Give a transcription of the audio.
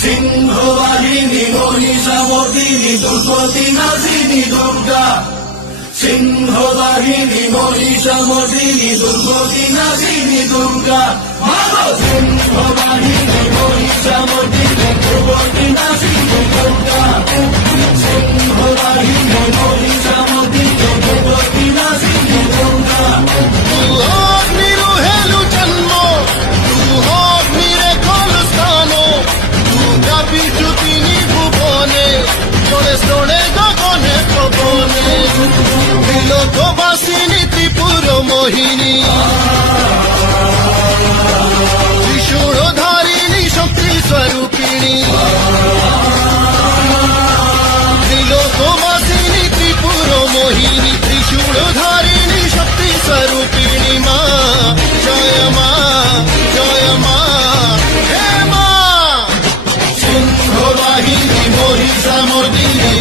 সিংহবাহিনী মহিষামর্দিনী দুর্গতি নাশিনী দুর্গা। সিংহবাহিনী মহিষামর্দিনী দুর্গতি নাশিনী দুর্গা। সিংহবাহিনী মহিষামর্দিনী দুর্গতি নাশিনী দুর্গা। সিংহবাহিনী মহিষামর্দিনী দুর্গতি নাশিনী দুর্গা। নিরুহেলু জন্ম নিরেকল স্থান দুর্গা বিদ্যুতিনী ভুবনে জোড়ে জোড়ে গগনে পবনে বিলোকবাসিনী ত্রিপুর মোহিনী ত্রিশূলধারিণী শক্তি স্বরূপিণী বিলোকবাসিনী ত্রিপুর মোহিনী ত্রিশূলধারিণী শক্তি স্বরূপিণী মা জয় মা জয় মা হে মা। সিংহবাহিনী মহিষামর্দিনী